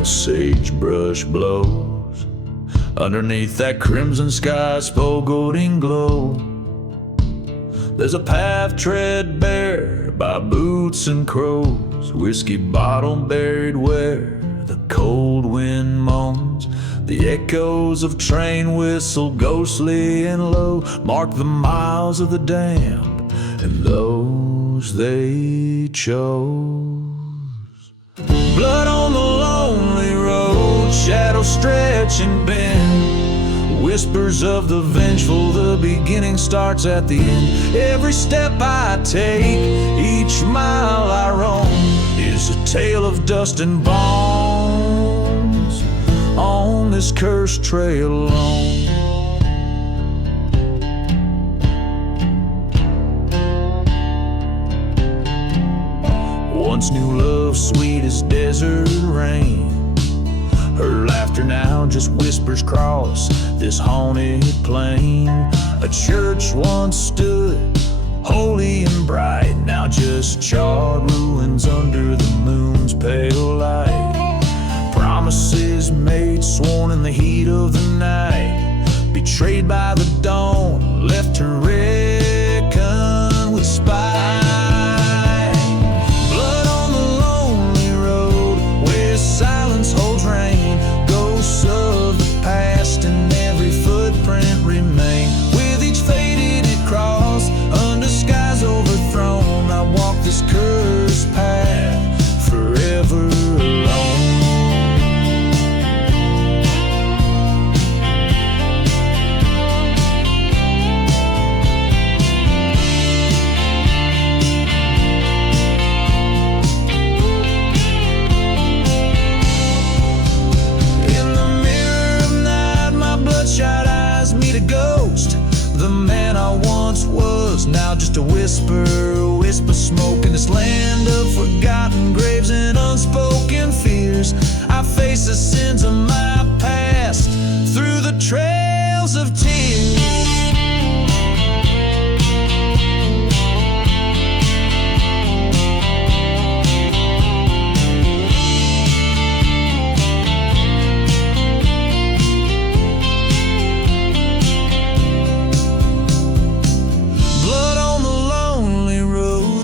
while sagebrush blows. Underneath that crimson sky, spogoting glow. There's a path tread bare by boots and crows, whiskey bottle buried where the cold wind moans. The echoes of train whistle, ghostly and low, mark the miles of the damned and those they chose. Blood on the lonely road, shadows stretch and bend, whispers of the vengeful, the beginning starts at the end. Every step I take, each mile I roam, is a tale of dust and bones on this cursed trail alone. Once knew love sweet as desert rain, her laughter now just whispers cross this haunted plain. A church once stood holy and bright, now just charred ruins under the moon's pale light. Promises made, sworn in the heat of the night, betrayed by the dawn, left to reckon with spite. Blood on the lonely road where silence holds rain, ghosts of the past and every footprint remain. With each faded cross under skies overthrown, I walk this cursed path forever alone. Now just a whisper smoke in this land of forgotten graves and unspoken fears. I face the sins of my past through the trails of tears.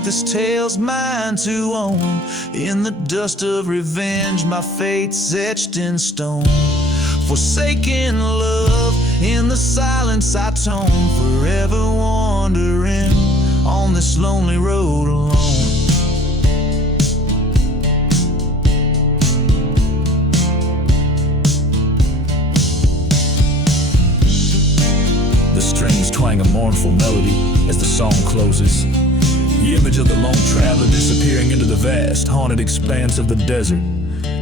This tale's mine to own. In the dust of revenge, my fate's etched in stone. Forsaken love, in the silence I tone, forever wandering on this lonely road alone. The strings twang a mournful melody as the song closes. The image of the lone traveler disappearing into the vast, haunted expanse of the desert,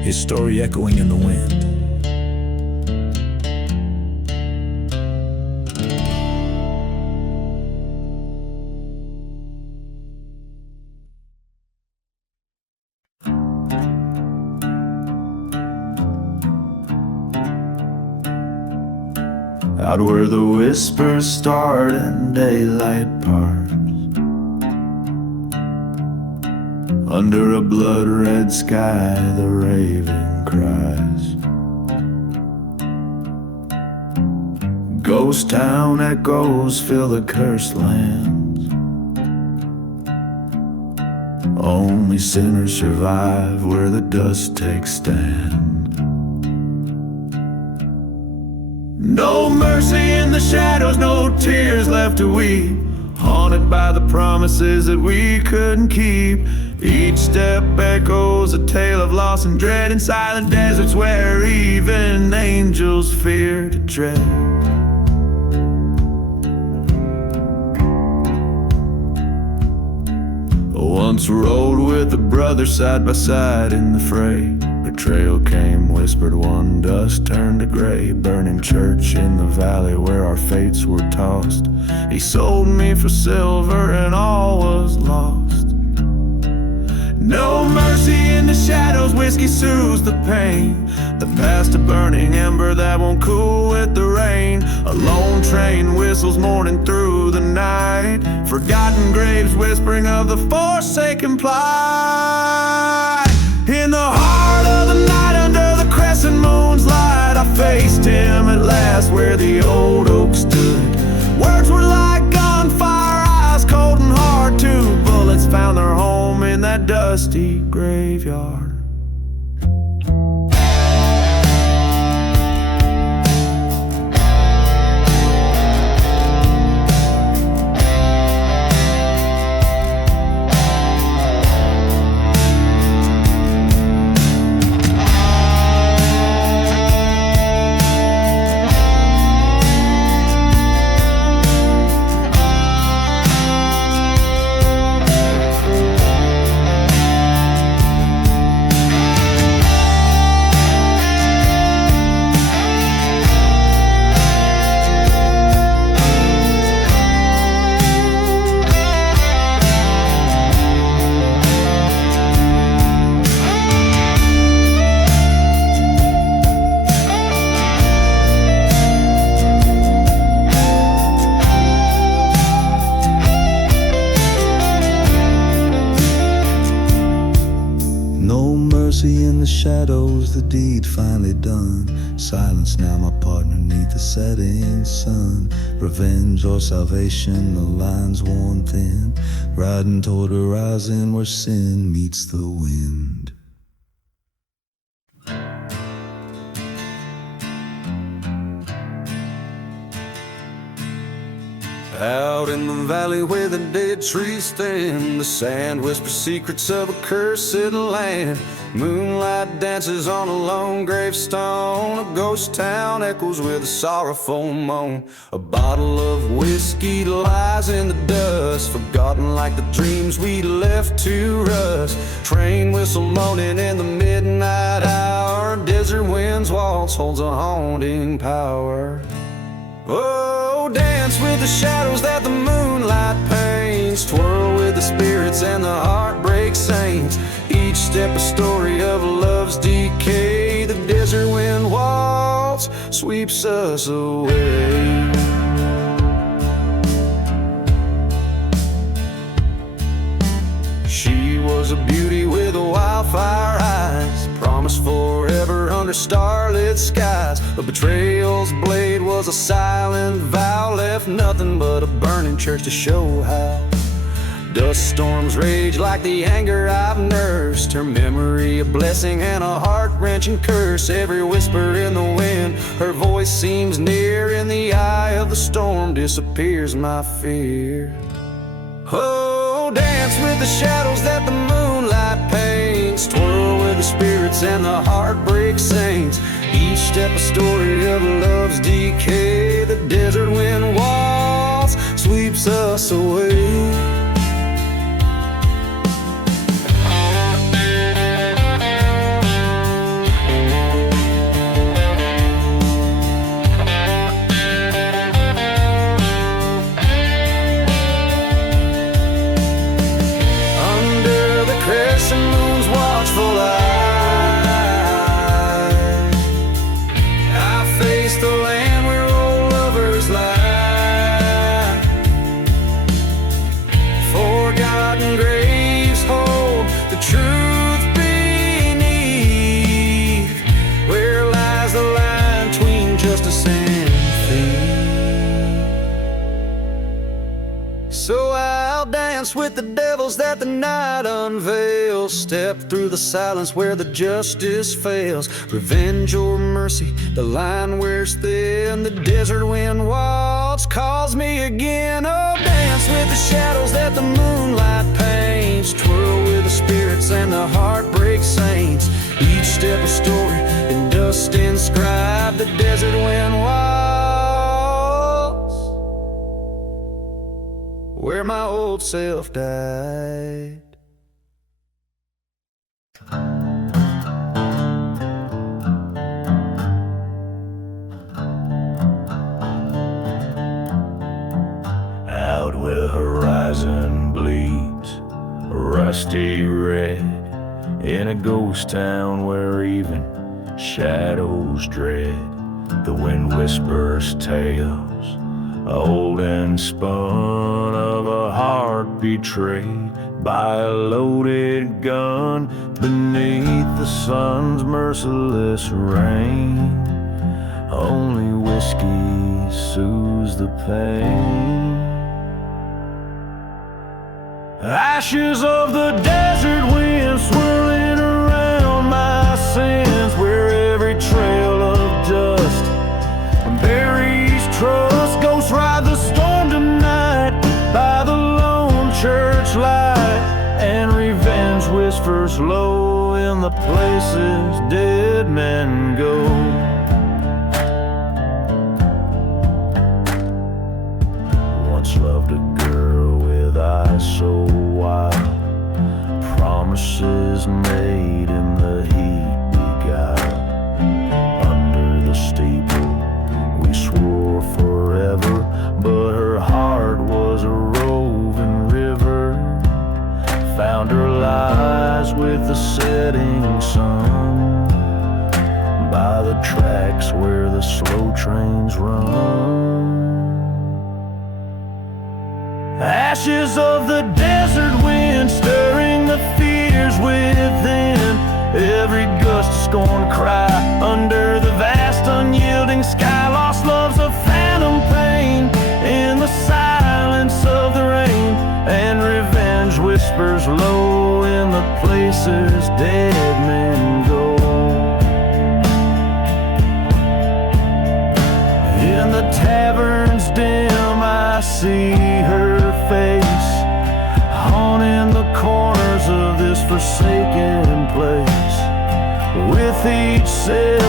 his story echoing in the wind. Out where the whispers start and daylight parts, under a blood-red sky, the raven cries. Ghost town echoes fill the cursed lands. Only sinners survive where the dust takes stand. No mercy in the shadows, no tears left to weep, haunted by the promises that we couldn't keep. Each step echoes a tale of loss and dread in silent deserts where even angels fear to tread. Once rode with a brother side by side in the fray. Betrayal came whispered, one dust turned to gray. Burning church in the valley where our fates were tossed. He sold me for silver and all was lost. No mercy in the shadows, whiskey soothes the pain. The past a burning ember that won't cool with the rain. A lone train whistles mourning through the night. Forgotten graves whispering of the forsaken plight. In the heart of the night under the faced him at last where the old oak stood. Words were like gunfire, eyes cold and hard too. Bullets found their home in that dusty graveyard. Shadows, the deed finally done. Silence now, my partner, neath the setting sun. Revenge or salvation, the lines worn thin. Riding toward a horizon where sin meets the wind. Out in the valley where the dead trees stand, the sand whispers secrets of a cursed land. Moonlight dances on a lone gravestone. A ghost town echoes with a sorrowful moan. A bottle of whiskey lies in the dust, forgotten like the dreams we left to rust. Train whistle moaning in the midnight hour. Desert wind's waltz holds a haunting power. Oh, dance with the shadows that the moonlight paints. Twirl with the spirits and the heartbreak saints. Each step a story of love's decay. The desert wind waltz sweeps us away. She was a beauty with wildfire eyes, promised forever under starlit skies. A betrayal's blade was a silent vow, left nothing but a burning church to show how. Dust storms rage like the anger I've nursed, her memory a blessing and a heart-wrenching curse. Every whisper in the wind, her voice seems near. In the eye of the storm disappears my fear. Oh, dance with the shadows that the moonlight paints. Twirl with the spirits and the heartbreak saints. Each step a story of love's decay. The desert wind waltz sweeps us away. With the devils that the night unveils, step through the silence where the justice fails. Revenge or mercy, the line wears thin. The desert wind waltz calls me again. Oh, dance with the shadows that the moonlight paints. Twirl with the spirits and the heartbreak saints. Each step a story in dust inscribed. The desert wind waltz where my old self died. Out where the horizon bleeds rusty red, in a ghost town where even shadows dread. The wind whispers tales, old and spun, of a heart betrayed by a loaded gun beneath the sun's merciless rain. only whiskey soothes the pain. Ashes of the desert wind swirling around my sins, where every trail of dust buries trust. Ghosts ride the storm tonight by the lone church light, and revenge whispers low in the places dead men go. Once loved a girl with eyes so wild, promises made in the heat beguiled. Under the steeple we swore forever, but her heart was a roving river. Found her lies with the setting sun, by the tracks where the slow trains run. Ashes of the desert wind stirring the fears within. Every gust of scorn cry under the vast unyielding sky. Lost love's a phantom pain in the silence of the rain, and revenge whispers low in the places dead men go. In the tavern's dim I see her face, haunting the corners of this forsaken place. With each sip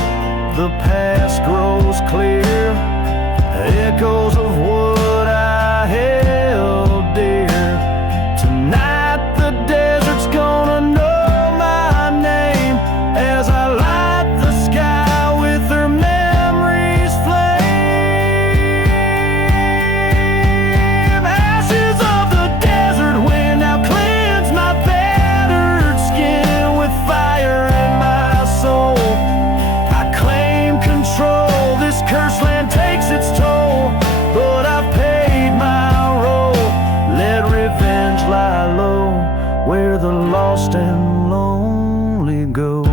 the past grows clear, echoes of what I held dear. Tonight the desert's gonna know my name, as I light the sky with her memories flame. Ashes of the desert wind now cleanse my battered skin. With fire in my soul I claim control. This cursed land takes its toll, but I've paid my role. Let revenge lie low where the lost and lonely go.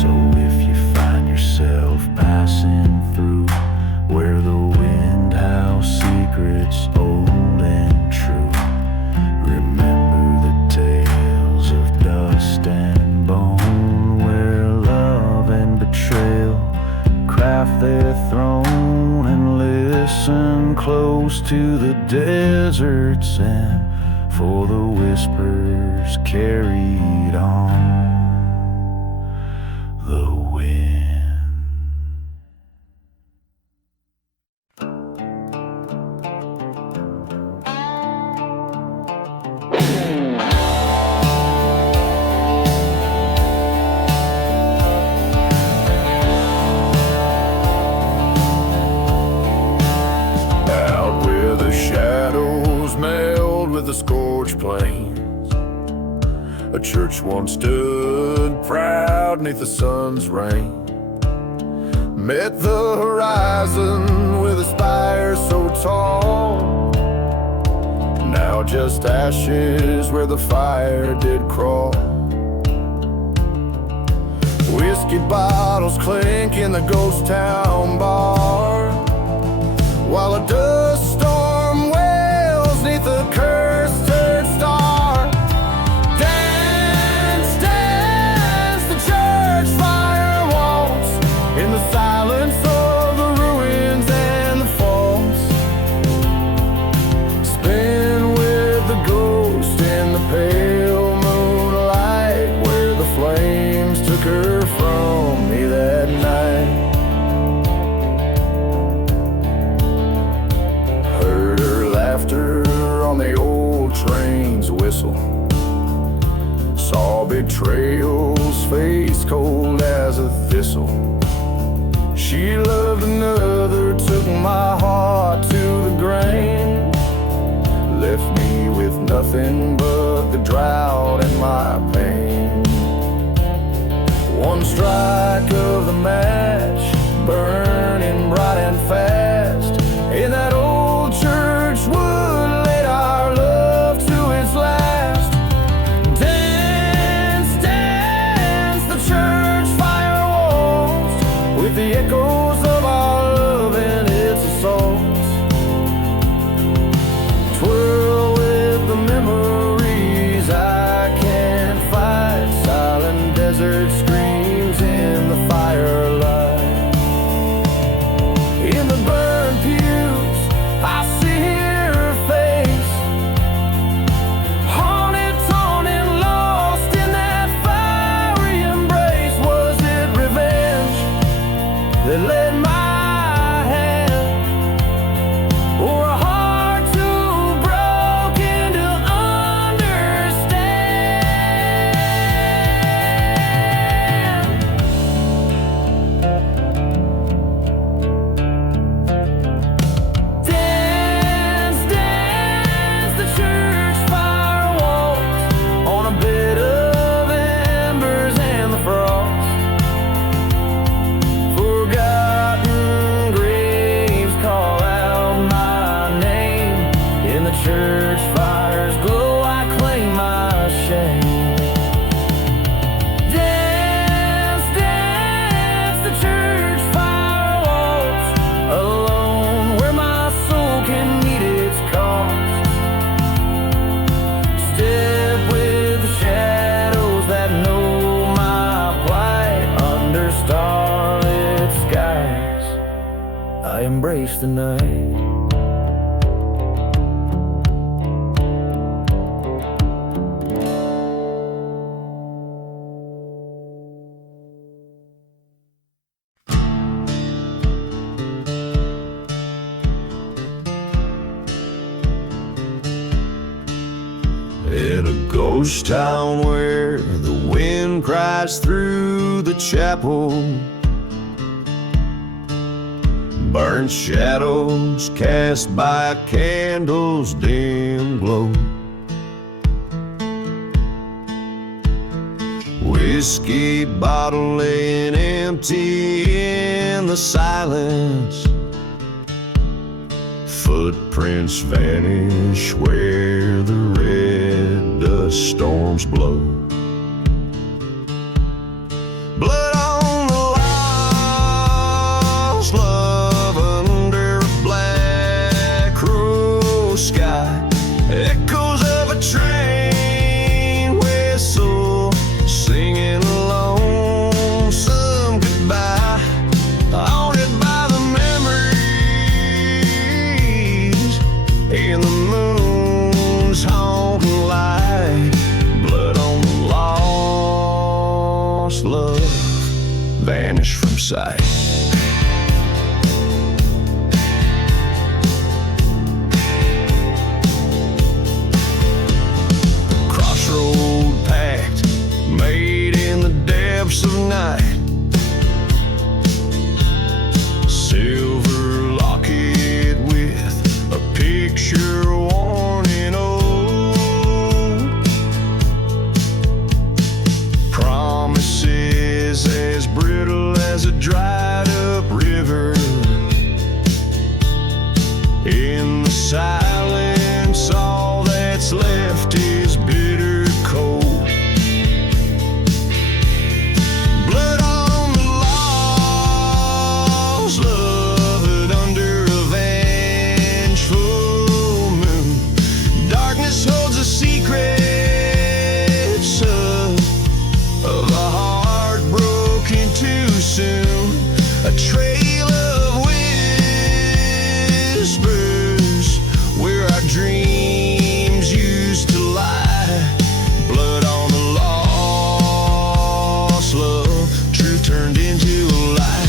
So if you find yourself passing through where the wind howls secrets old and true, remember the tales of dust and bone, where love and betrayal craft their throne. And listen close to the desert's end, for the whispers carried on the wind. Out where the shadows meld with the scorched plains, a church once stood proud neath the sun's rain. Met the horizon with a spire so tall, now just ashes where the fire did crawl. Whiskey bottles clink in the ghost town bar, while a dust storm wails neath the cursed third star. Dance, dance, the church fire waltz in the silence of the ruins and the faults. Spin with the ghost in the pale moonlight, where the flames took her from me that night. Heard her laughter on the old train's whistle, saw betrayal's face cold as a thistle. She loved another, took my heart to the grain, left me with nothing but the drought and my pain. One strike of the match, burning bright and fast, in that old church wood laid our love. I embrace the night. In a ghost town where the wind cries through the chapel, burnt shadows cast by a candle's dim glow. Whiskey bottle laying empty in the silence. Footprints vanish where the red dust storms blow. Blood on the lost love under a black cruel sky. Echoes of a train whistle singing a lonesome goodbye. Haunted by the memories in the moon's haunting light. Blood on the lost love vanished from sight. Crossroad pact made in the depths of night. Silver locket with a picture worn and old. Promises as brittle as a dried up river. In the silence, all that's left is bitter cold. Blood on the lost love under a vengeful moon. Darkness holds the secrets of a heart broken too soon. A trail of whispers where our dreams used to lie. Blood on the lost love, truth turned into a lie.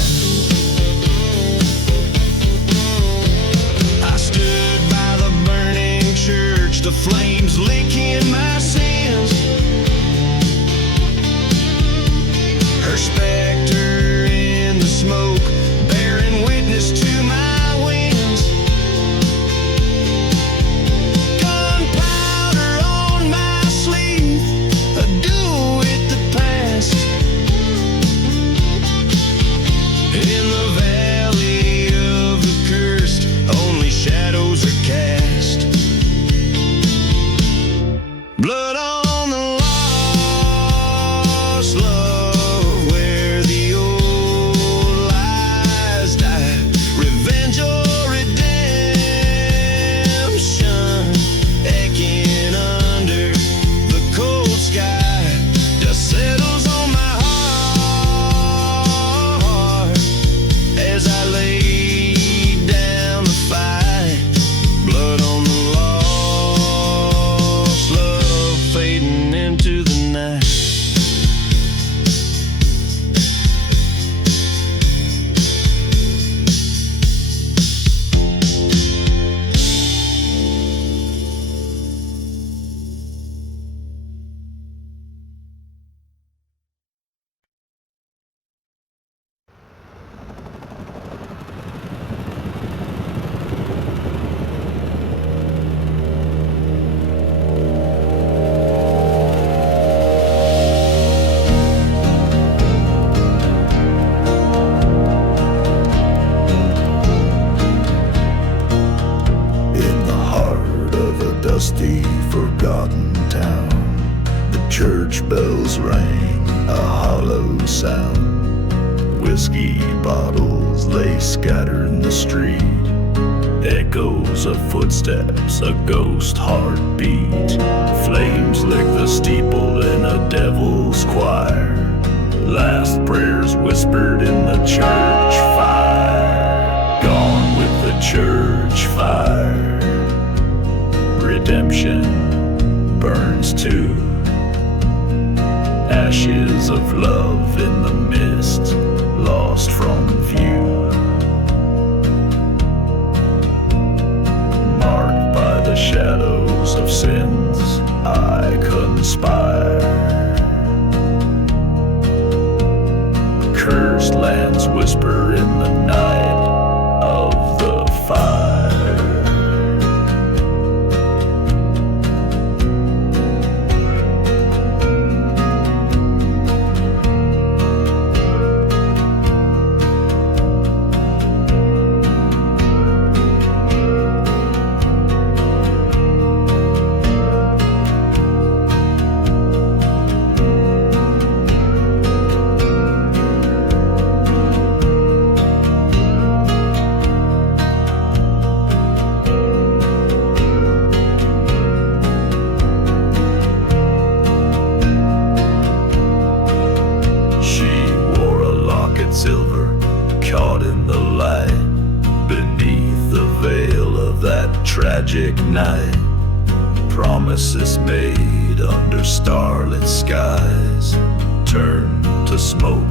I stood by the burning church, the flames licking my sins. Her specter in the smoke, bearing witness to my wins. Gunpowder on my sleeve, a duel with the past. In the valley of the cursed, only shadows are cast. Blood on the lost love, where the old lies die. Revenge or redemption, aching under the cold sky. Dust settles on my heart as I lay down to fight. Blood on the lost love, fading into the night. In the heart of a dusty, forgotten town, the church bells rang a hollow sound. Whiskey bottles lay scattered in the street. Echoes of footsteps, a ghost heartbeat. Flames lick the steeple in a devil's choir. Last prayers whispered in the church fire. Gone church fire. Redemption burns too. Ashes of love in the mist, lost from view. Marked by the shadows of sins I conspire. Cursed lands whisper in the night of the fire. Silver, caught in the light, beneath the veil of that tragic night. Promises made under starlit skies turned to smoke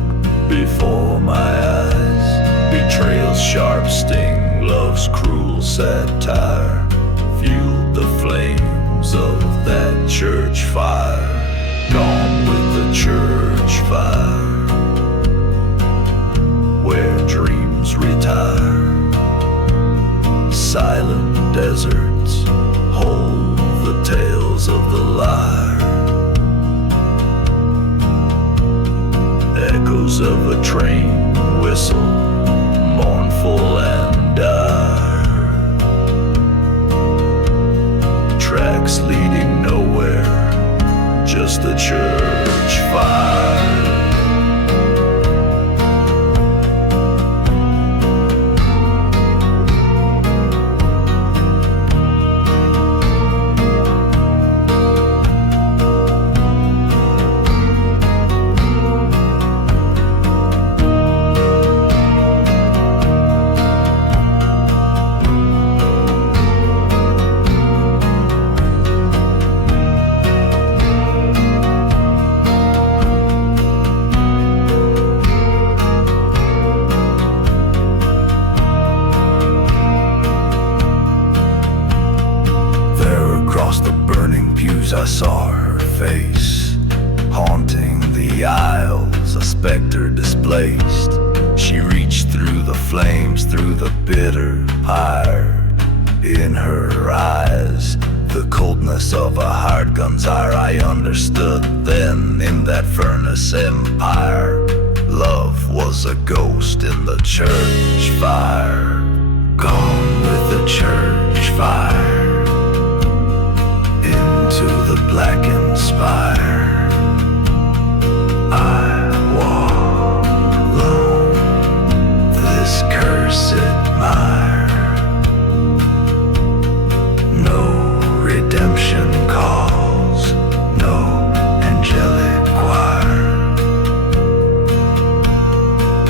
before my eyes. Betrayal's sharp sting, love's cruel satire, fueled the flames of that church fire. Gone with the church fire, where dreams retire. Silent deserts hold the tales of the lyre. Echoes of a train whistle, mournful and dire. Tracks leading nowhere, just the church fire. I saw her face, haunting the aisles, a specter displaced. She reached through the flames, through the bitter pyre. In her eyes, the coldness of a hard gun's ire. I understood then, in that furnace empire, love was a ghost in the church fire. Gone with the church fire, into the blackened spire. I walk alone this cursed mire. No redemption calls, no angelic choir.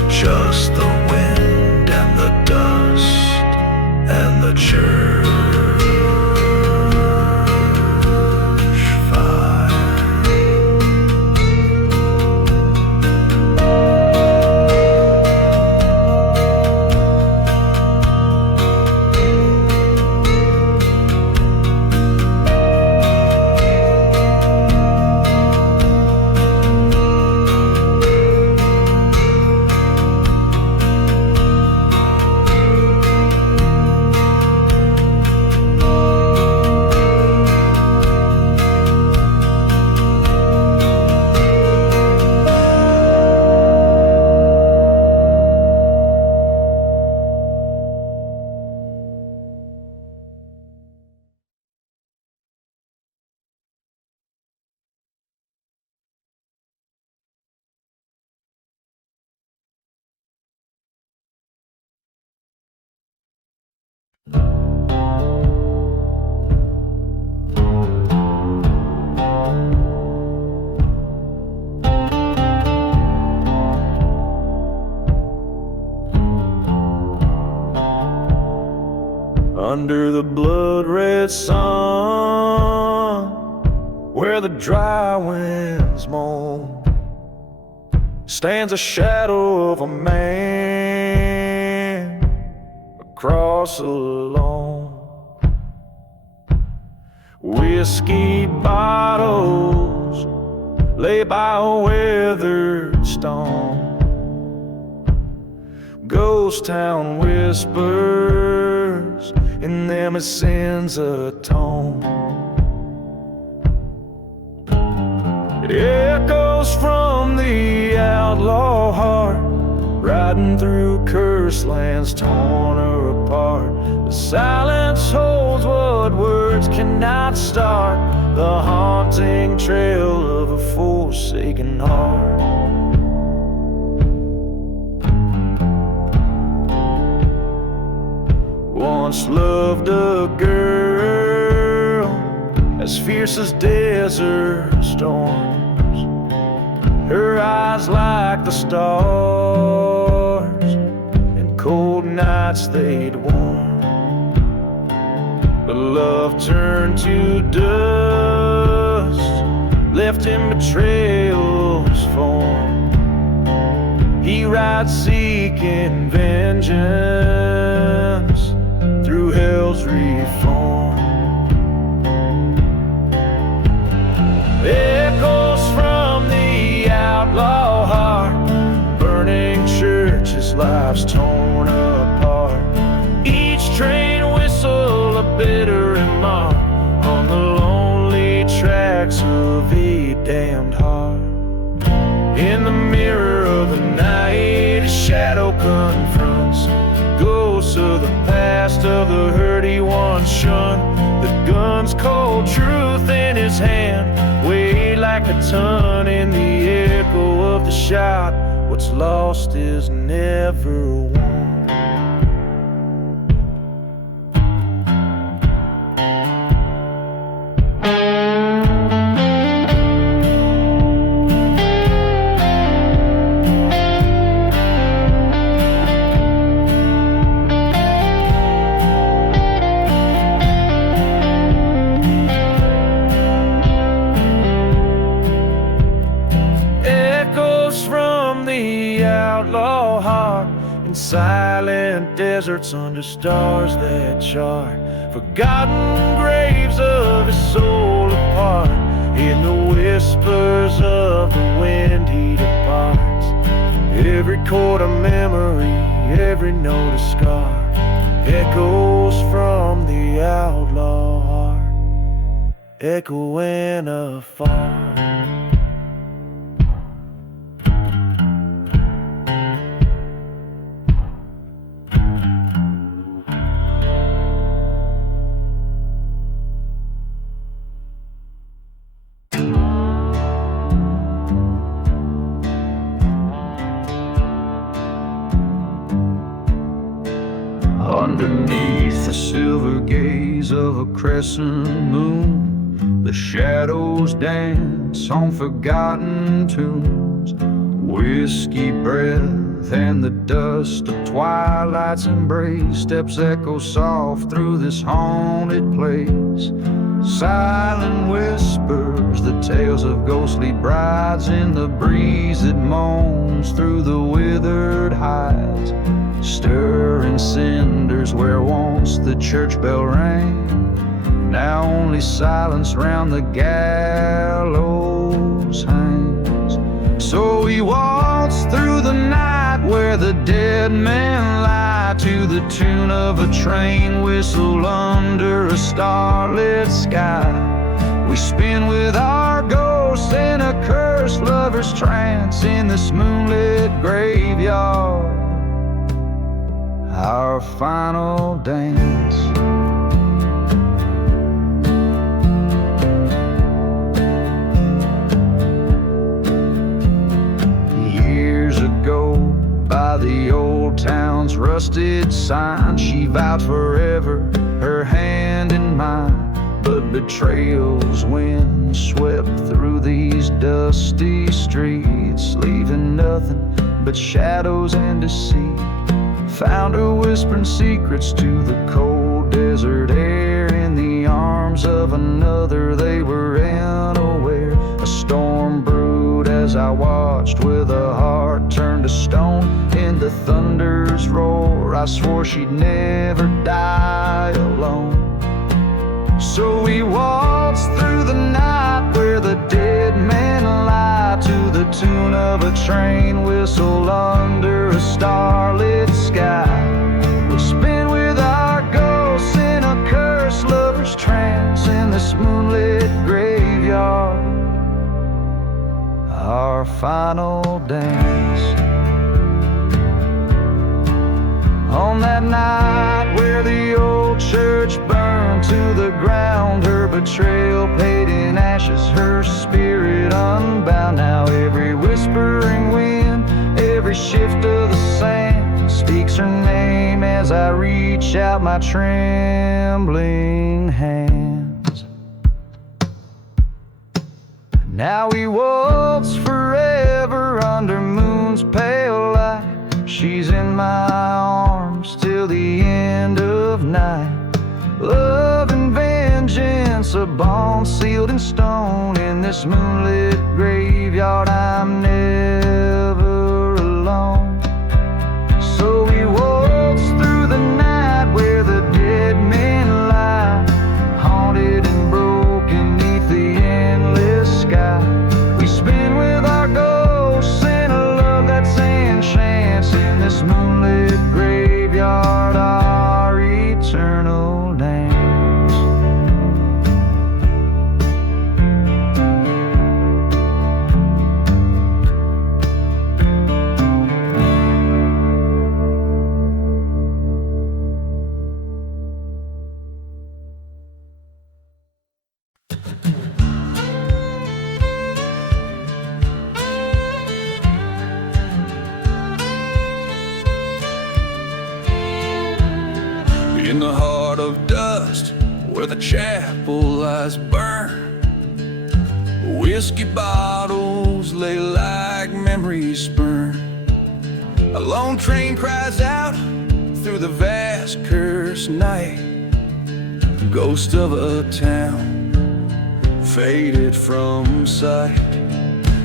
Just the wind and the dust and the church. Under the blood-red sun, where the dry winds moan, stands a shadow of a man across a lawn. Whiskey bottles lay by a weathered stone. Ghost town whispers, in them it sends a tone. It echoes from the outlaw heart, riding through cursed lands, torn her apart. The silence holds what words cannot start, the haunting trail of a forsaken heart. Once loved a girl as fierce as desert storms, her eyes like the stars, and cold nights they'd warm. But love turned to dust, left in betrayal's form. He rides seeking vengeance through hell's reform. Echoes from the outlaw heart, burning churches, lives torn apart. Each train whistle a bitter remark on the lonely tracks of a damned heart. In the mirror of the night, a shadow confronts ghosts of the past, of the hurt he once shunned. The gun's cold truth in his hand, weighed like a ton in the echo of the shot. What's lost is never won. Silent deserts under stars that chart, forgotten graves of his soul apart. In the whispers of the wind he departs. Every chord a memory, every note a scar, echoes from the outlaw heart, echoing afar. Underneath the silver gaze of a crescent moon, the shadows dance on forgotten tunes. Whiskey breath and the dust of twilight's embrace, steps echo soft through this haunted place. Silent whispers, the tales of ghostly brides in the breeze that moans through the withered hides. Stirring cinders where once the church bell rang, now only silence round the gallows hangs. So he waltzed through the night where the dead men lie, to the tune of a train whistle under a starlit sky. We spin with our ghosts in a cursed lover's trance in this moonlit graveyard, our final dance. Years ago, by the old town's rusted sign, she vowed forever, her hand in mine. But betrayal's wind swept through these dusty streets, leaving nothing but shadows and deceit. Found her whispering secrets to the cold desert air. In the arms of another they were unaware. A storm brewed as I watched, with a heart turned to stone. In the thunder's roar I swore she'd never die alone. So we waltzed through the night where the dead men lie, to the tune of a train whistle under a starlit sky. We spin with our ghosts in a cursed lover's trance in this moonlit graveyard, our final dance. On that night where the old church burned to the ground, her betrayal paid in ashes, her spirit unbound. Now every whispering wind, every shift of the sand speaks her name as I reach out my trembling hands. Now we waltz forever under moon's pale light. She's in my arms till the end of night. Love and vengeance, a bond sealed in stone. In this moonlit graveyard I'm never alone. So we waltz through the night where the dead men lie, haunted and broken neath the endless sky. We spin with our ghosts in a love that's enchants. In this moonlit graveyard, our eternal dance. In the heart of dust, where the chapel lies burned, whiskey bottles lay like memories spurned. A lone train cries out through the vast cursed night. Ghost of a town faded from sight.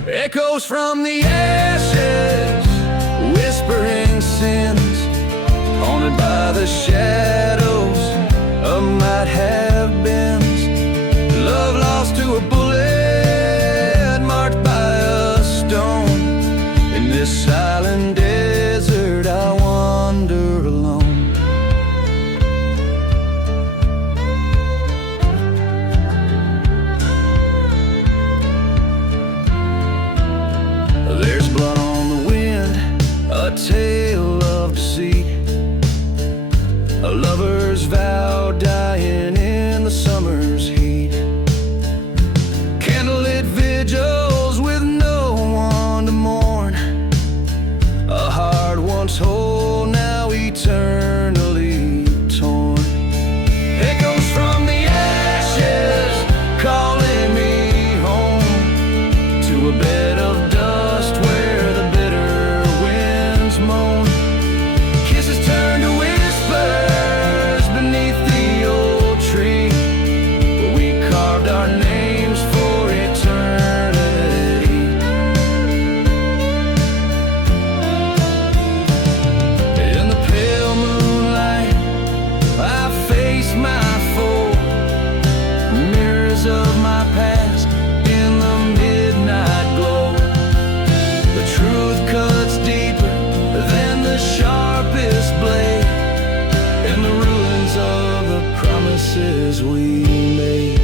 Echoes from the ashes, whispering sins, haunted by the shadows of might have beens. Love lost to a bullet, marked by a stone. In this silent desert I wander alone. There's blood on the wind, a tale of deceit, a lover's vow dying in the summer's heat. Candlelit vigils with no one to mourn. A heart once whole, now eternally torn. Echoes from the ashes calling me home, to a bed of dust where the bitter winds moan. Kisses turn to whispers beneath the old tree, where we carved our names for eternity. In the pale moonlight I face my foe, mirrors of my past in the midnight glow. The truth cuts deeper than the sharpest blade, in the ruins of the promises we made.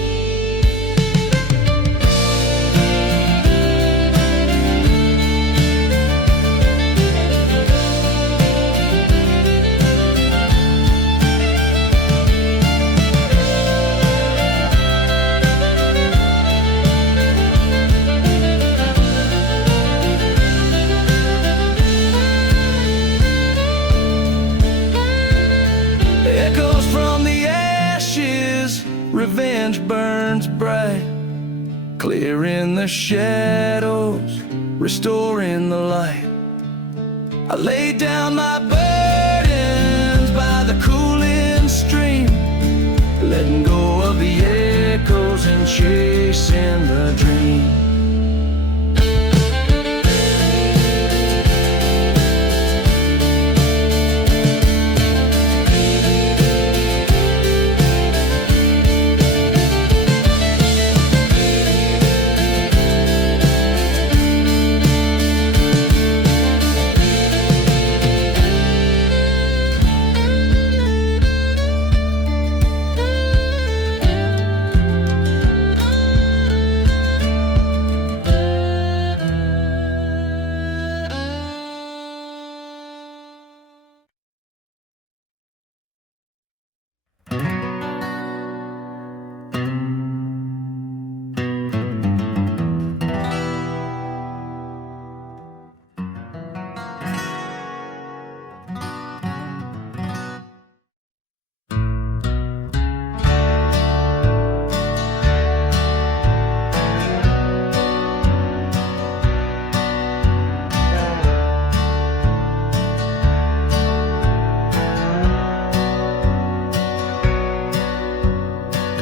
Echoes from the ashes, revenge burns bright, clearing the shadows, restoring the light. I lay down my burden the cooling stream, letting go of the echoes and chasing the dream.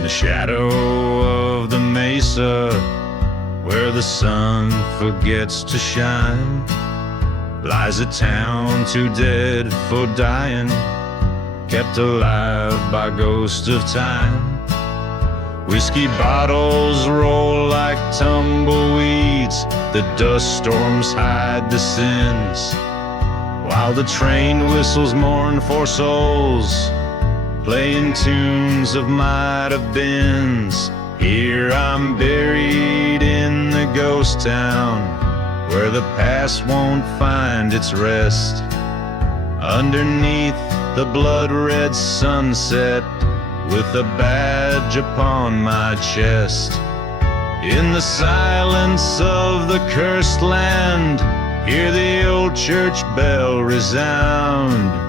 Shadow of the mesa, where the sun forgets to shine, lies a town too dead for dying, kept alive by ghosts of time. Whiskey bottles roll like tumbleweeds, the dust storms hide the sins, while the train whistles mourn for souls, playing tunes of might have beens. Here I'm buried in the ghost town, where the past won't find its rest. Underneath the blood-red sunset, with a badge upon my chest. In the silence of the cursed land, hear the old church bell resound.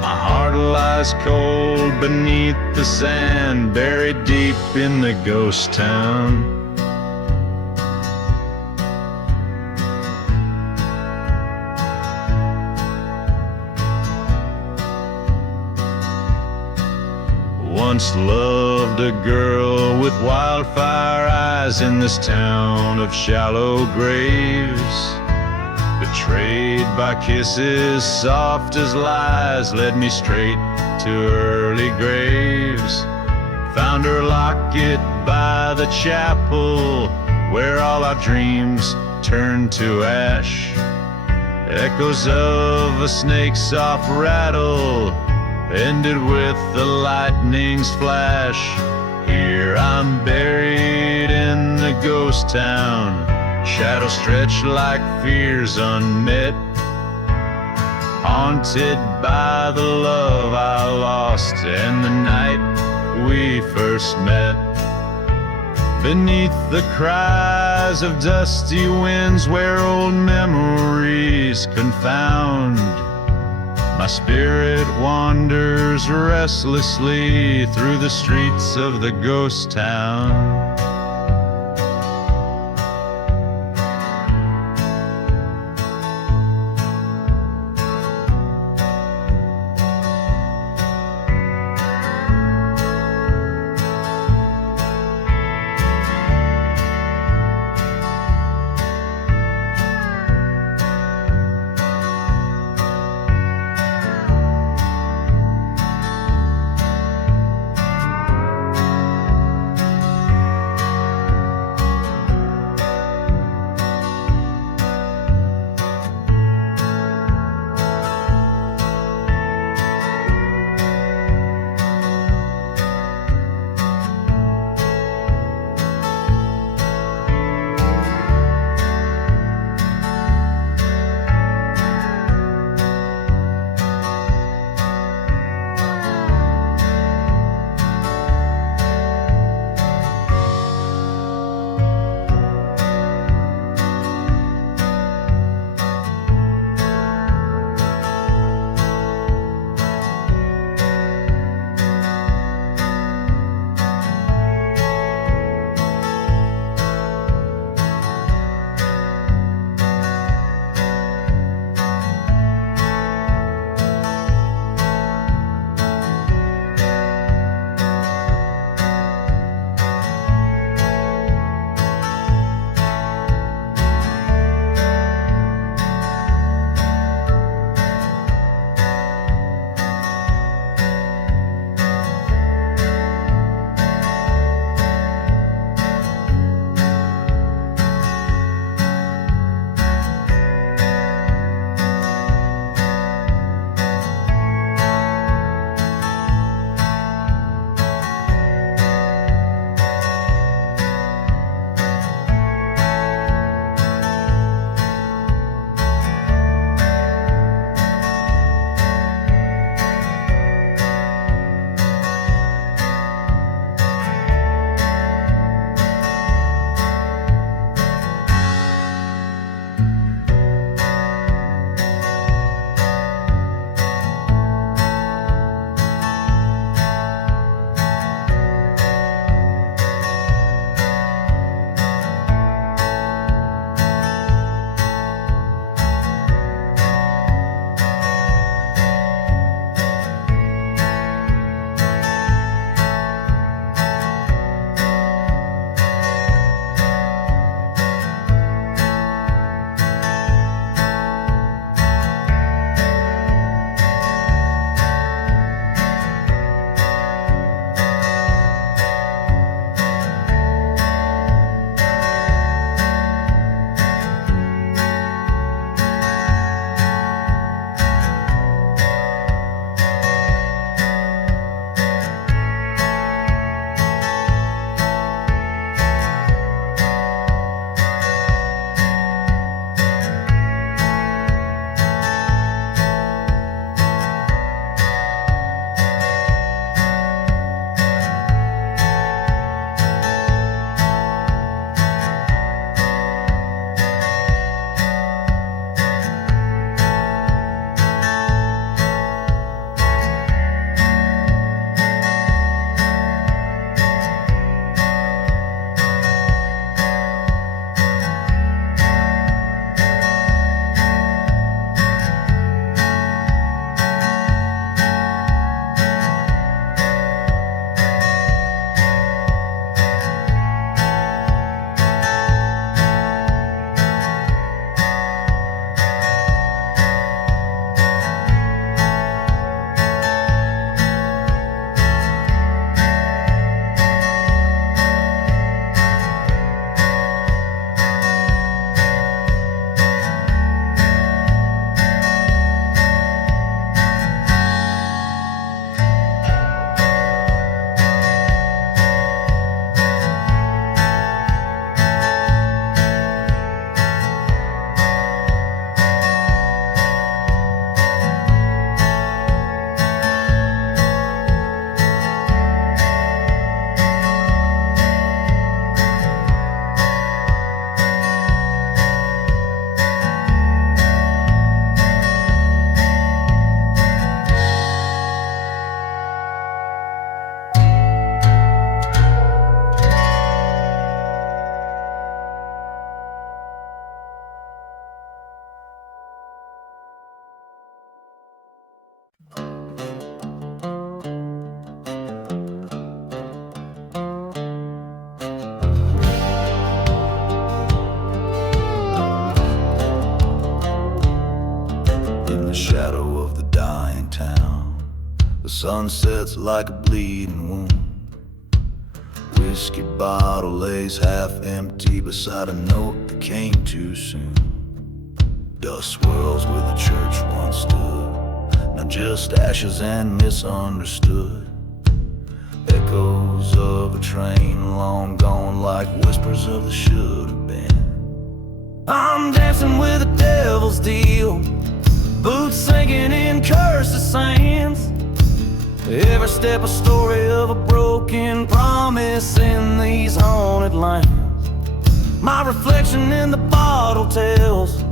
My heart lies cold beneath the sand, buried deep in the ghost town. Once loved a girl with wildfire eyes in this town of shallow graves. Betrayed by kisses soft as lies, led me straight to early graves. Found her locket by the chapel, where all our dreams turned to ash. Echoes of a snake's soft rattle ended with the lightning's flash. Here I'm buried in the ghost town, shadows stretch like fears unmet, haunted by the love I lost and the night we first met. Beneath the cries of dusty winds where old memories confound, my spirit wanders restlessly through the streets of the ghost town. In the shadow of the dying town, the sun sets like a bleeding wound. Whiskey bottle lays half empty beside a note that came too soon. Dust swirls where the church once stood, now just ashes and misunderstood. Echoes of a train long gone, like whispers of the should have been. I'm dancing with the devil's deal, boots sinking in cursed sands. Every step a story of a broken promise in these haunted lands. My reflection in the bottle tells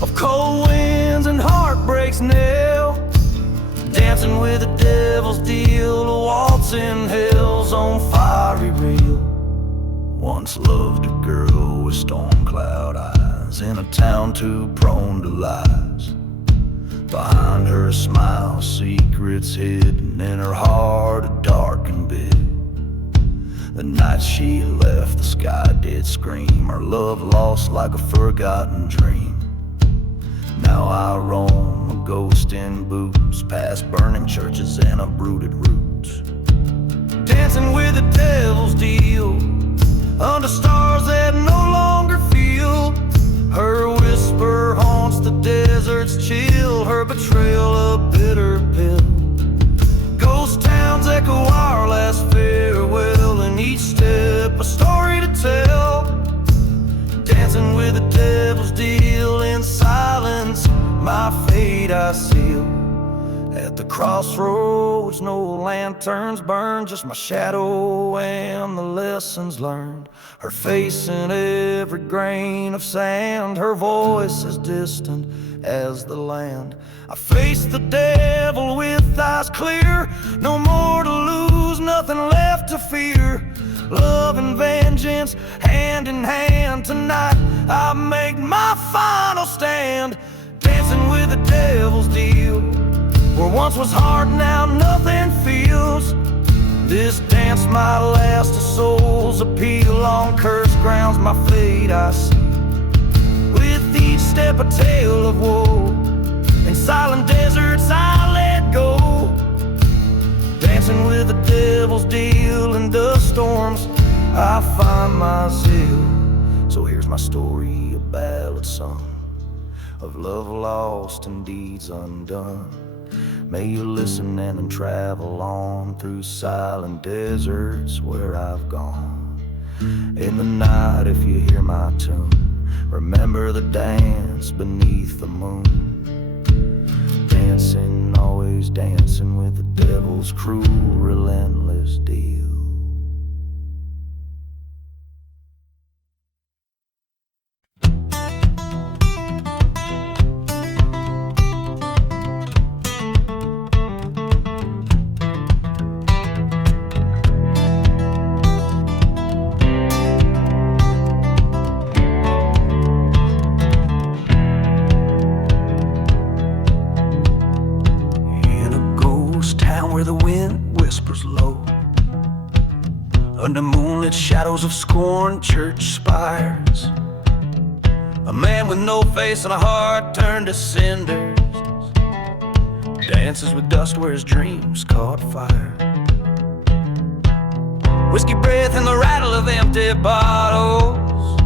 of cold winds and heartbreak's knell. Dancing with the devil's deal, a waltz in hell's on fiery reel. Once loved a girl with storm cloud eyes, in a town too prone to lies. Behind her smile, secrets hidden in her heart, a darkened bit. The night she left, the sky did scream, her love lost like a forgotten dream. Now I roam, a ghost in boots, past burning churches and uprooted roots. Dancing with the devil's deal, under stars that no longer feel. Her whisper haunts the desert's chill, her betrayal a bitter pill. Ghost towns echo our last farewell, and each step a story to tell. Dancing with the devil's deal, in silence my fate I seal. At the crossroads no lanterns burn, just my shadow and the lessons learned. Her face in every grain of sand, her voice as distant as the land. I face the devil with eyes clear, no more to lose, nothing left to fear. Love and vengeance, hand in hand, tonight I make my final stand. Dancing with the devil's deal, where once was heart, now nothing feels. This dance might last a soul's appeal, on cursed grounds my fate I see. With each step a tale of woe, in silent deserts I let go. Dancing with the devil's deal, in dust storms I find my zeal. So here's my story, a ballad sung, of love lost and deeds undone. May you listen and then travel on through silent deserts where I've gone. In the night if you hear my tune, remember the dance beneath the moon. Dancing, always dancing with the devil's cruel, relentless deal. Where the wind whispers low, under moonlit shadows of scorn, church spires. A man with no face and a heart turned to cinders, dances with dust where his dreams caught fire. Whiskey breath and the rattle of empty bottles,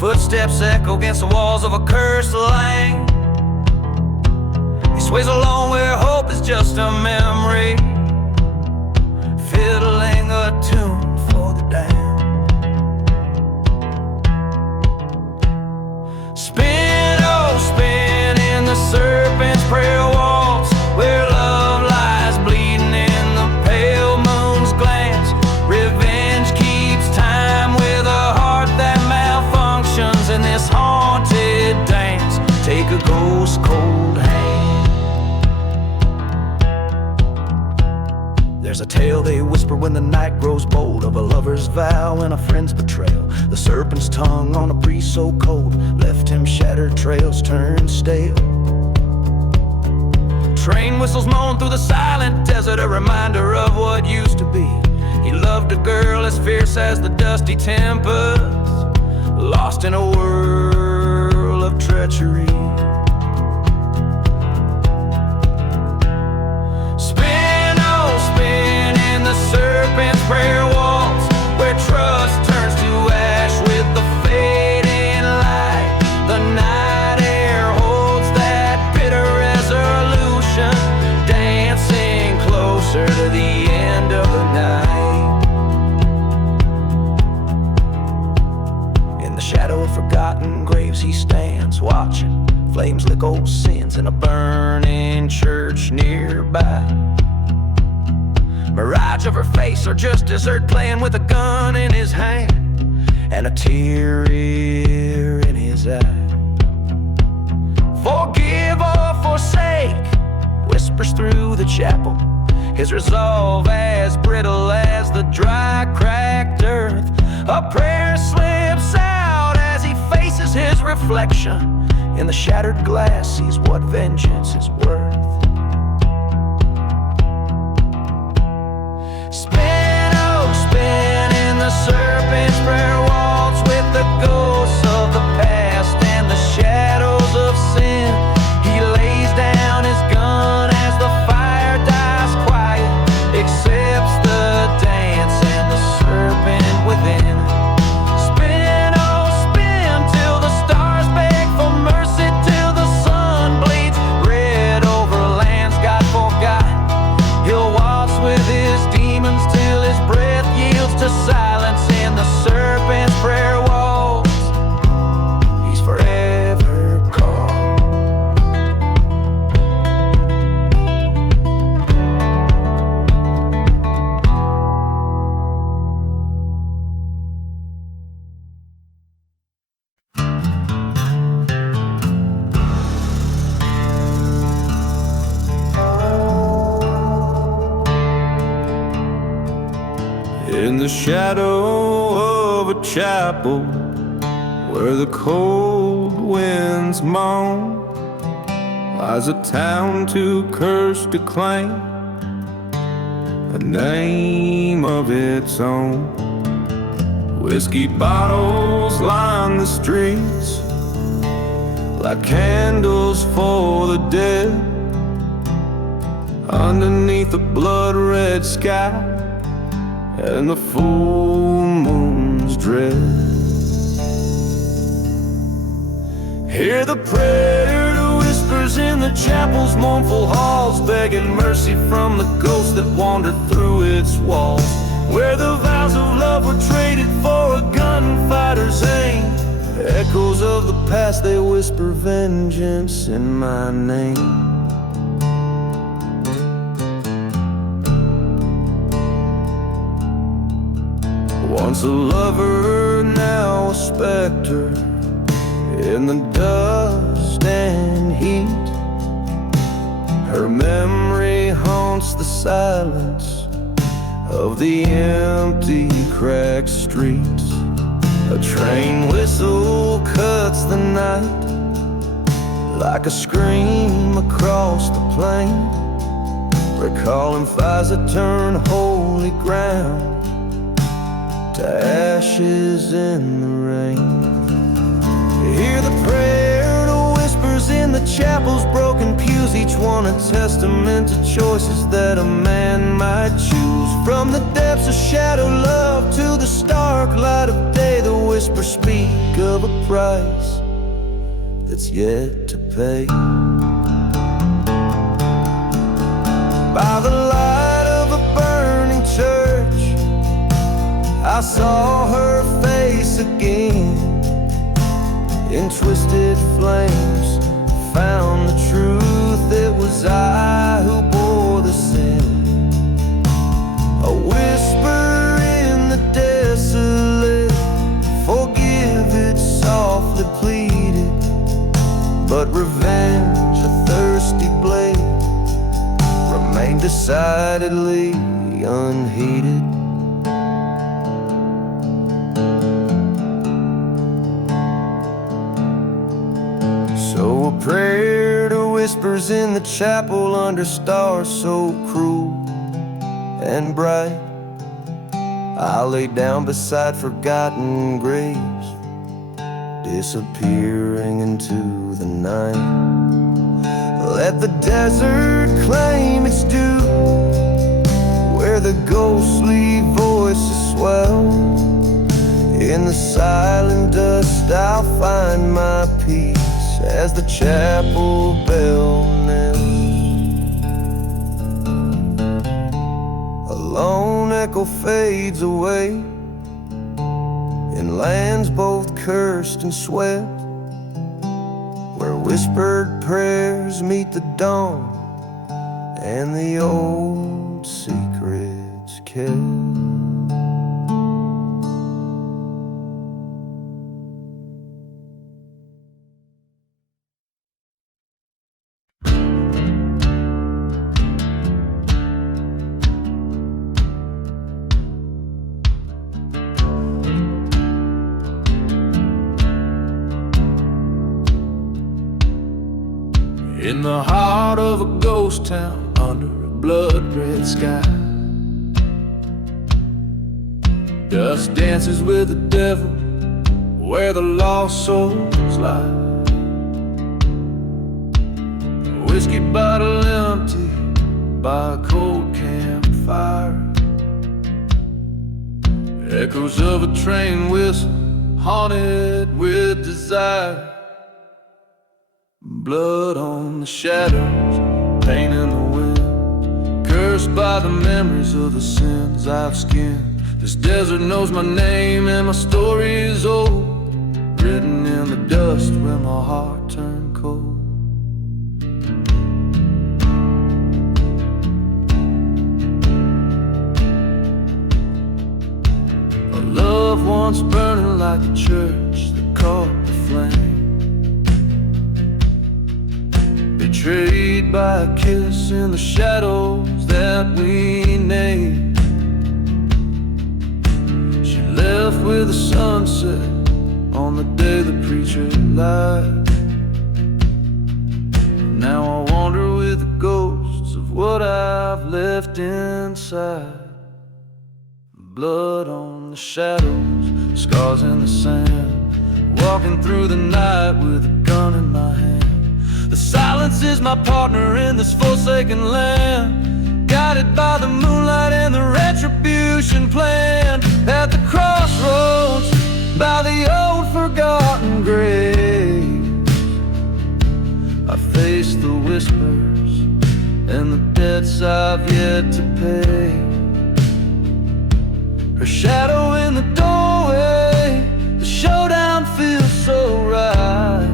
footsteps echo against the walls of a cursed lane. He sways along where hope is just a memory, fiddling a tune for the damned. Spin, oh spin in the serpent's prayer waltz, where love lies bleeding in the pale moon's glance. Revenge keeps time with a heart that malfunctions in this haunted dance. Take a ghost cold hand. There's a tale they whisper when the night grows bold, of a lover's vow and a friend's betrayal. The serpent's tongue on a breeze so cold left him shattered, trails turned stale. Train whistles moan through the silent desert, a reminder of what used to be. He loved a girl as fierce as the dusty tempest, lost in a whirl of treachery. watching flames lick old sins in a burning church nearby. Mirage of her face, or just desert playing with a gun in his hand and a tear in his eye. Forgive or forsake, whispers through the chapel, his resolve as brittle as the dry, cracked earth. A prayer slips out as he faces his reflection. In the shattered glass sees what vengeance is worth. Spin, oh spin in the serpent's prayer waltz with the ghosts of the past and the shadows of sin. He lays down his gun as the fire dies quiet, accepts the dance and the serpent within. Spin, oh spin till the stars beg for mercy, till the sun bleeds red over lands God forgot. He'll waltz with his demons till his breath yields to silence in the serpent's prayer walls. He's forever called. In the shadow of a chapel where the cold winds moan lies a town too cursed to claim a name of its own. Whiskey bottles line the streets like candles for the dead underneath a blood-red sky and the full moon's dread. Hear the prayer that whispers in the chapel's mournful halls, begging mercy from the ghosts that wandered through its walls, where the vows of love were traded for a gunfighter's aim. Echoes of the past, they whisper vengeance in my name. Once a lover, now a specter, in the dust and heat. Her memory haunts the silence of the empty, cracked streets. A train whistle cuts the night like a scream across the plain, recalling fires that turn holy ground to ashes in the rain. Hear the prayer to whispers in the chapel's broken pews, each one a testament to choices that a man might choose. From the depths of shadow love to the stark light of day, the whispers speak of a price that's yet to pay. By the light of a burning church, I saw her face again. In twisted flames, found the truth. It was I who bore the sin. A whisper in the desolate, forgive it softly pleaded, but revenge, a thirsty blade, remained decidedly unheeded. So a prayer to whispers in the chapel under stars so cruel and bright. I lay down beside forgotten graves, disappearing into the night. Let the desert claim its due, where the ghostly voices swell. In the silent dust I'll find my peace as the chapel bell knells. A lone echo fades away in lands both cursed and swept, Whispered prayers meet the dawn, and the old secrets kept. In the heart of a ghost town under a blood-red sky, dust dances with the devil where the lost souls lie. Whiskey bottle empty by a cold campfire, echoes of a train whistle haunted with desire. Blood on the shadows, pain in the wind, cursed by the memories of the sins I've skinned. This desert knows my name and my story is old, written in the dust when my heart turned cold. A love once burning like a church that caught the flame, betrayed by a kiss in the shadows that we named. She left with the sunset on the day the preacher lied. Now I wander with the ghosts of what I've left inside. Blood on the shadows, scars in the sand, walking through the night with a gun in my hand. The silence is my partner in this forsaken land, guided by the moonlight and the retribution plan. At the crossroads, by the old forgotten graves, I face the whispers and the debts I've yet to pay. Her shadow in the doorway, the showdown feels so right.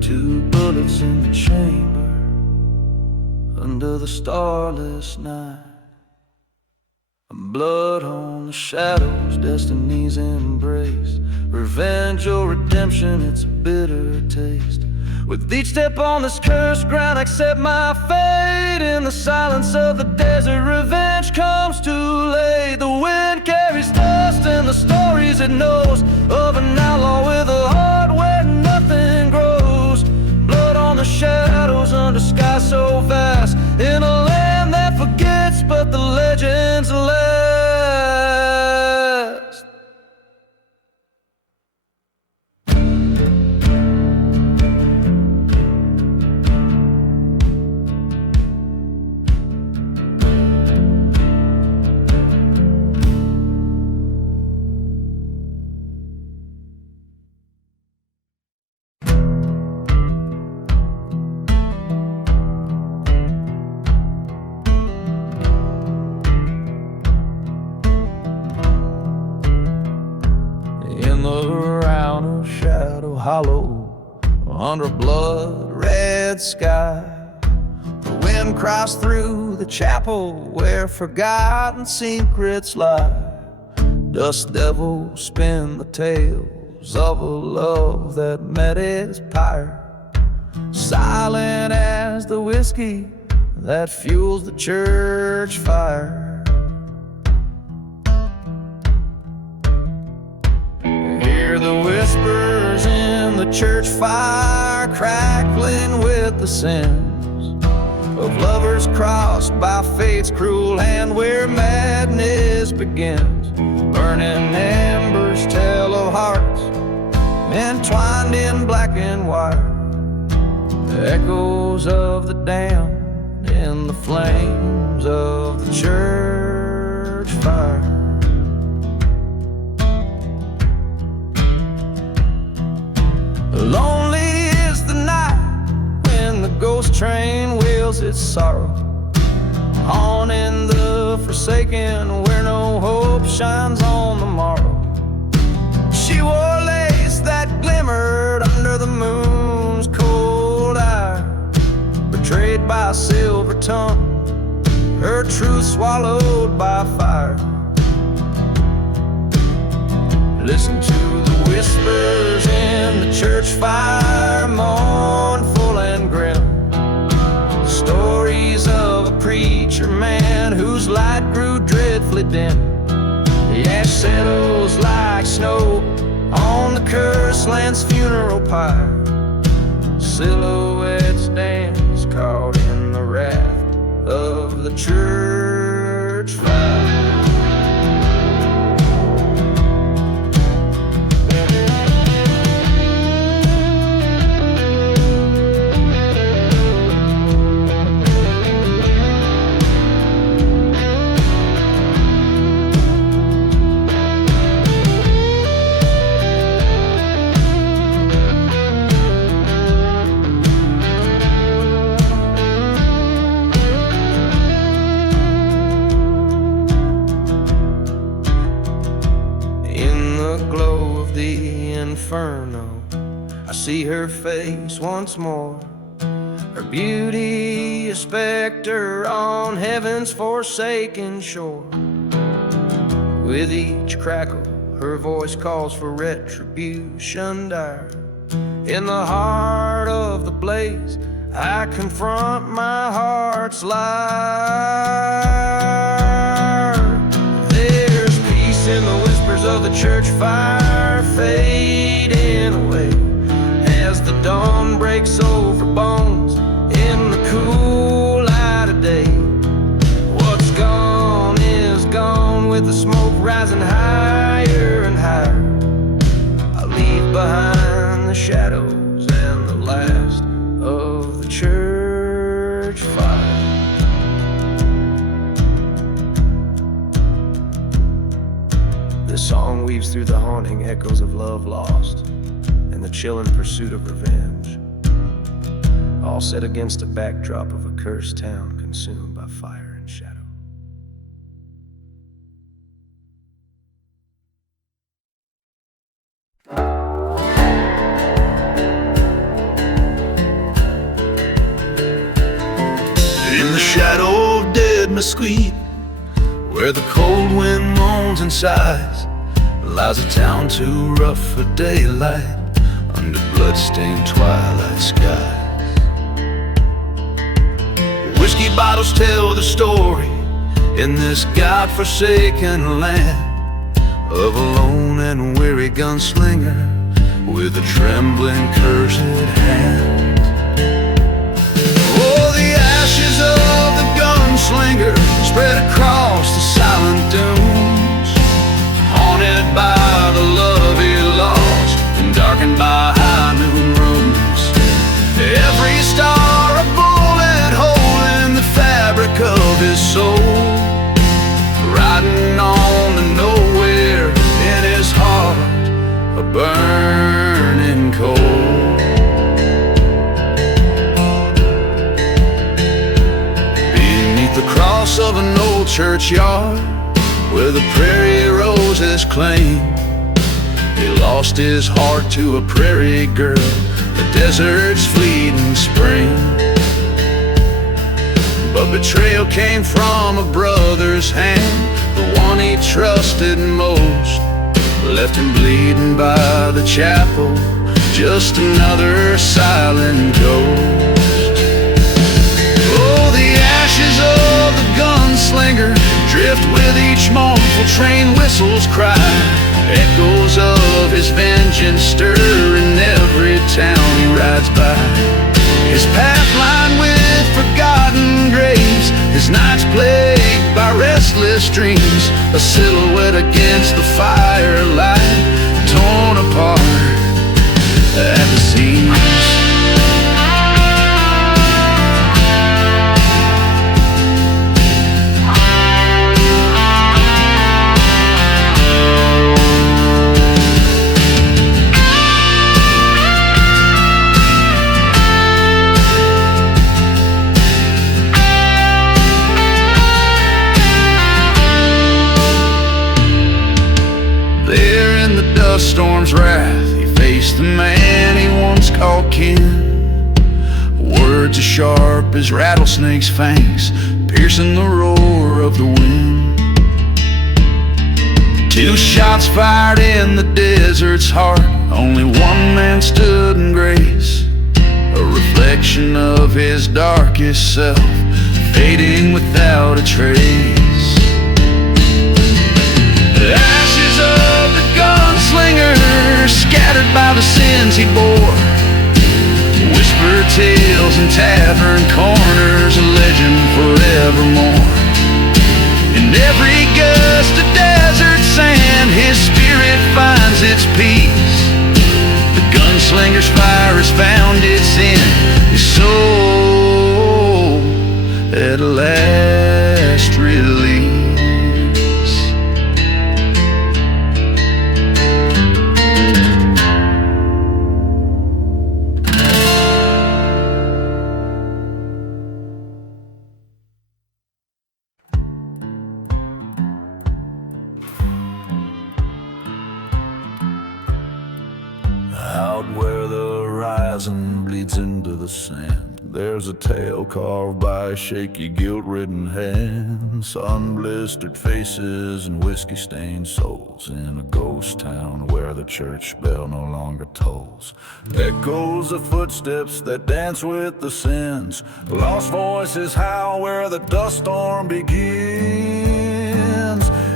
Two bullets in the chamber under the starless night. Blood on the shadows, destiny's embrace. Revenge or redemption, it's a bitter taste. With each step on this cursed ground, I accept my fate. In the silence of the desert, revenge comes too late. The wind carries dust and the stories it knows of an outlaw with a heart where nothing grows. Blood on the shadows under sky so vast, in a land that forgets but the legends last. Hollow under a blood-red sky, the wind cries through the chapel where forgotten secrets lie. Dust devils spin the tales of a love that met its pyre, silent as the whiskey that fuels the church fire. Hear the whispers in the church fire, crackling with the sins of lovers crossed by fate's cruel hand, where madness begins. Burning embers tell of hearts entwined in blackened wire, the echoes of the damned in the flames of the church fire. Lonely is the night when the ghost train wheels its sorrow, haunting the forsaken where no hope shines on the morrow. She wore lace that glimmered under the moon, by a silver tongue, her truth swallowed by fire. Listen to the whispers in the church fire, mournful and grim. Stories of a preacher man whose light grew dreadfully dim. The ash settles like snow on the cursed land's funeral pyre. Silhouettes dance caught in the wrath of the church fire. I see her face once more, her beauty a specter on heaven's forsaken shore. With each crackle, her voice calls for retribution dire. In the heart of the blaze, I confront my heart's liar. There's peace in the whispers of the church fire, fading away as the dawn breaks over bones in the cool light of day. What's gone is gone, with the smoke rising higher and higher. I leave behind the shadows and the last of the church fire. This song weaves through the haunting echoes of love lost and the chilling pursuit of revenge, all set against a backdrop of a cursed town consumed by fire and shadow. In the shadow of dead mesquite, where the cold wind moans and sighs, lies a town too rough for daylight under blood-stained twilight skies. Whiskey bottles tell the story in this God-forsaken land of a lone and weary gunslinger with a trembling, cursed hand. Oh, the ashes of the gunslinger spread across the silent dunes, haunted by the love he lost and darkened by high noon rooms. Every star a bullet hole in the fabric of his soul, riding on to nowhere in his heart, a burning coal. Beneath the cross of an old churchyard, where the prairie roses claim, he lost his heart to a prairie girl, the desert's fleeting spring. But betrayal came from a brother's hand, the one he trusted most, left him bleeding by the chapel, just another silent ghost. Oh, the ashes of the gunslinger drift with each mournful train whistle's cry. Echoes of his vengeance stir in every town he rides by. His path lined with forgotten graves, his nights plagued by restless dreams, a silhouette against the firelight, torn apart at the seams. Storm's wrath, he faced the man he once called king. words as sharp as rattlesnakes' fangs, piercing the roar of the wind. 2 shots fired in the desert's heart, only one man stood in grace, a reflection of his darkest self, fading without a trace. The ashes of the gunslinger, scattered by the sins he bore, whisper tales in tavern corners, a legend forevermore. In every gust of desert sand, his spirit finds its peace. The gunslinger's fire has found its end, his soul at last release. Out where the horizon bleeds into the sand, there's a tale carved by shaky, guilt-ridden hands. Sun-blistered faces and whiskey-stained souls in a ghost town where the church bell no longer tolls. Echoes of footsteps that dance with the sins, lost voices howl where the dust storm begins.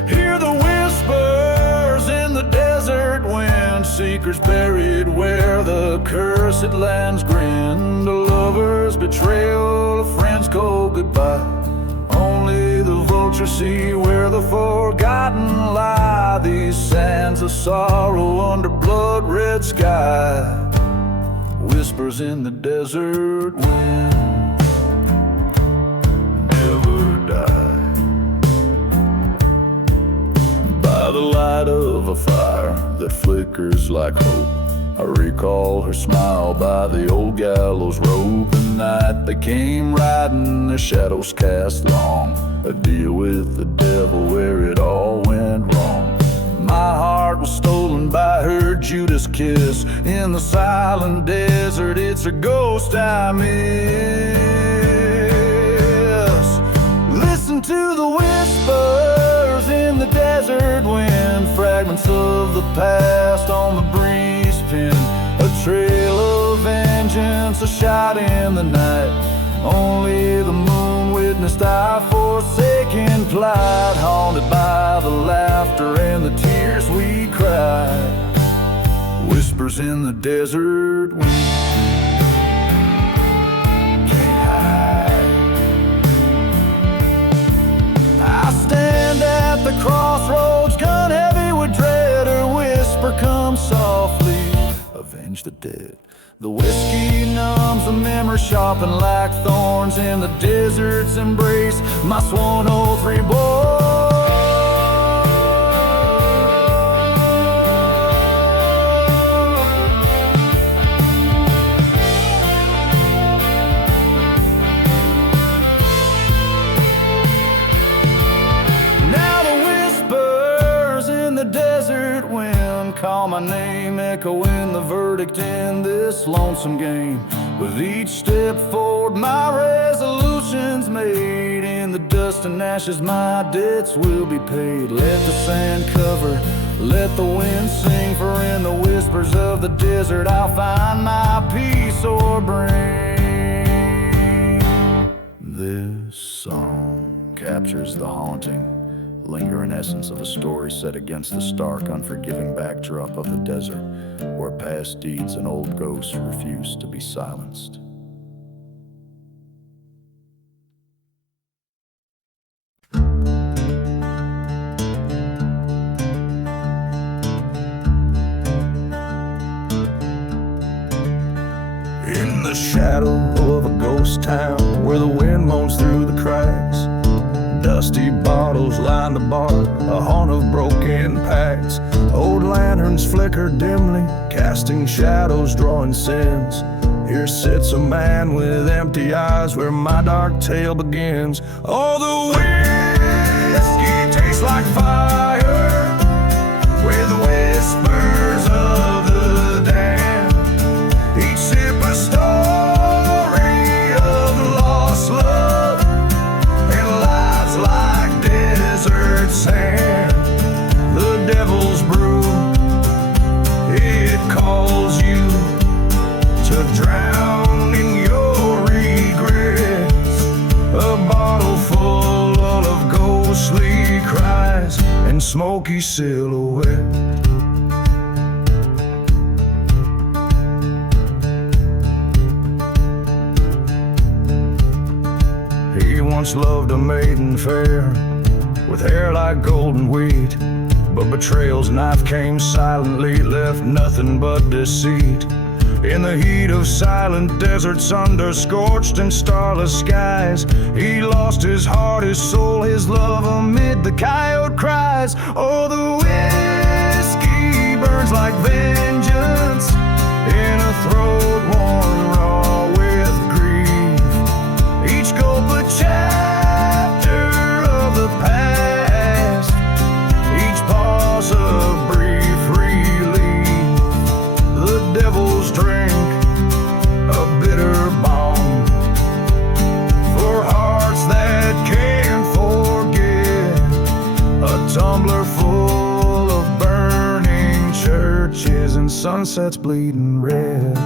Hear the whispers in the desert wind, secrets buried where the cursed lands grin. A lover's betrayal, a friend's cold goodbye, only the vultures see where the forgotten lie. These sands of sorrow under blood-red sky, whispers in the desert wind, never die. By the light of a fire that flickers like hope, I recall her smile by the old gallows rope. The night they came riding, their shadows cast long, a deal with the devil where it all went wrong. My heart was stolen by her Judas kiss. In the silent desert, it's a ghost I miss. Listen to the whispers in the desert wind, fragments of the past on the breeze pin, a trail of vengeance, a shot in the night. Only the moon witnessed our forsaken plight, haunted by the laughter and the tears we cried. Whispers in the desert wind, can't hide. I stand at the crossroads, gun heavy with dread. Her whisper comes softly, avenge the dead. The whiskey numbs the memory, sharpened like thorns in the desert's embrace. My sworn oath reborn. Now the whispers in the desert wind call my name, echoing the verdict in this lonesome game. With each step forward, my resolution's made. In the dust and ashes, my debts will be paid. Let the sand cover, let the wind sing, for in the whispers of the desert I'll find my peace or brain. This song captures the haunting, lingering essence of a story set against the stark, unforgiving backdrop of the desert, where past deeds and old ghosts refuse to be silenced. In the shadow of a ghost town, where the wind moans through the cracks, dusty bottles line the bar, a haunt of broken packs. Old lanterns flicker dimly, casting shadows, drawing sins. Here sits a man with empty eyes, where my dark tale begins. Oh, the whiskey tastes like fire, with the whispers of the damned. Each sip a story smoky silhouette. He once loved a maiden fair with hair like golden wheat, but betrayal's knife came silently, left nothing but deceit. In the heat of silent deserts under scorched and starless skies, he lost his heart, his soul, his love amid the coyote cries. Oh, the whiskey burns like vengeance in a throat worn raw with grief. Each gulp a chapter of the past, each pause a brief relief. The devil's drink, a bitter balm for hearts that can't forget. A tumbler full of burning churches and sunsets bleeding red.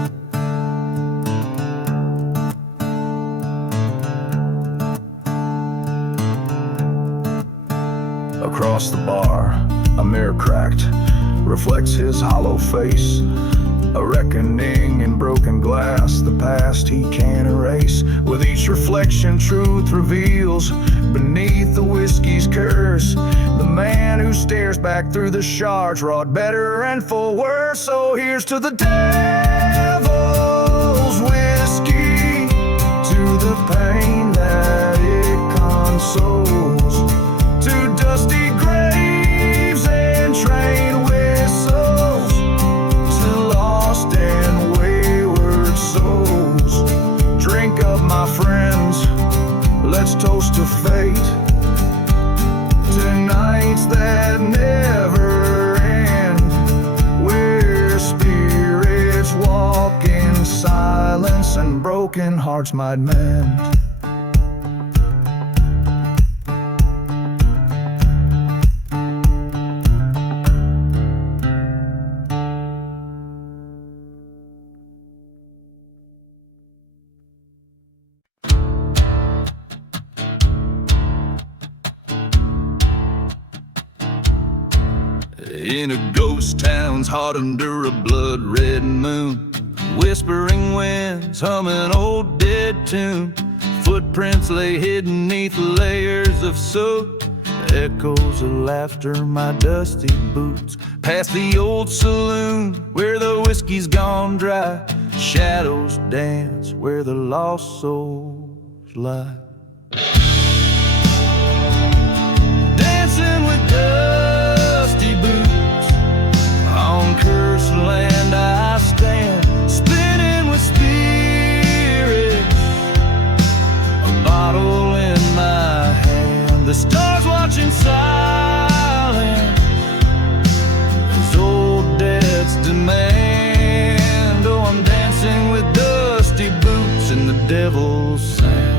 Across the bar, a mirror cracked reflects his hollow face. A reckoning in broken glass, the past he can't erase. With each reflection, truth reveals beneath the whiskey's curse. The man who stares back through the shards wrought better and for worse. So here's to the devil's whiskey, to the pain that it consoles, to dusty graves and train whistles, to lost and wayward souls. Drink up, my friends, let's toast to fate, to nights that never end, where spirits walk in silence and broken hearts might mend. In a ghost town's hot under a blood-red moon, whispering winds humming old dead tune. Footprints lay hidden neath layers of soot, echoes of laughter, my dusty boots. Past the old saloon where the whiskey's gone dry, shadows dance where the lost souls lie. Dancing with dusty boots, on cursed land I stand, spinning with spirits, a bottle in my hand. The stars watching silent as old debts demand. Oh, I'm dancing with dusty boots in the devil's sand.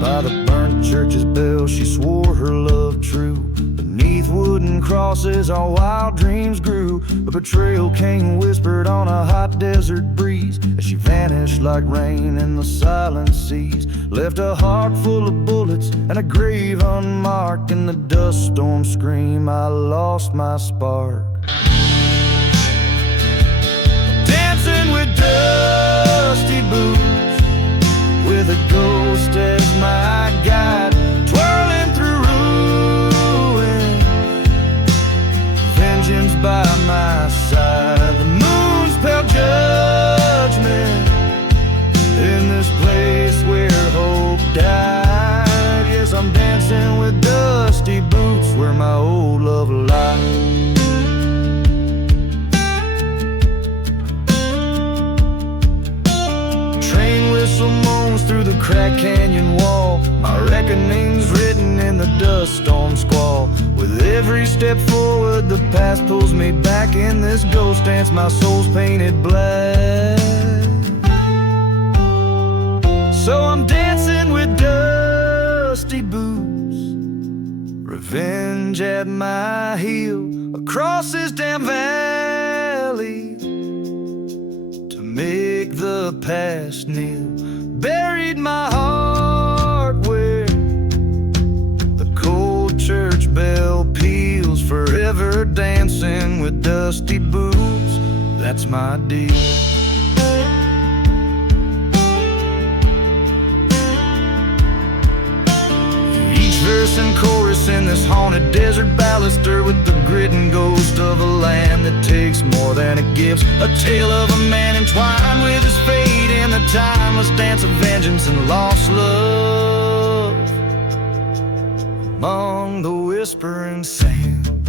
By the burnt church's bell, she swore her love true. Beneath wooden crosses, our wild dreams grew. A betrayal came whispered on a hot desert breeze, as she vanished like rain in the silent seas. Left a heart full of bullets and a grave unmarked. In the dust storm scream, I lost my spark. Dancing with dusty boots, with a ghost as my guide, twirling through ruins, vengeance by my side. The moon's pale judgment in this place where hope died. Yes, I'm dancing with dusty boots where my old love lies. Whistle moans through the cracked canyon wall, my reckoning's written in the dust storm squall. With every step forward, the past pulls me back. In this ghost dance, my soul's painted black. So I'm dancing with dusty boots, revenge at my heel, across this damn valley, make the past kneel. Buried my heart dancing with dusty boots. That's my deal. Each verse and chorus in this haunted desert ballad stir with the grit and ghost of a land that takes more than it gives. A tale of a man entwined with his fate in the timeless dance of vengeance and lost love among the whispering sand.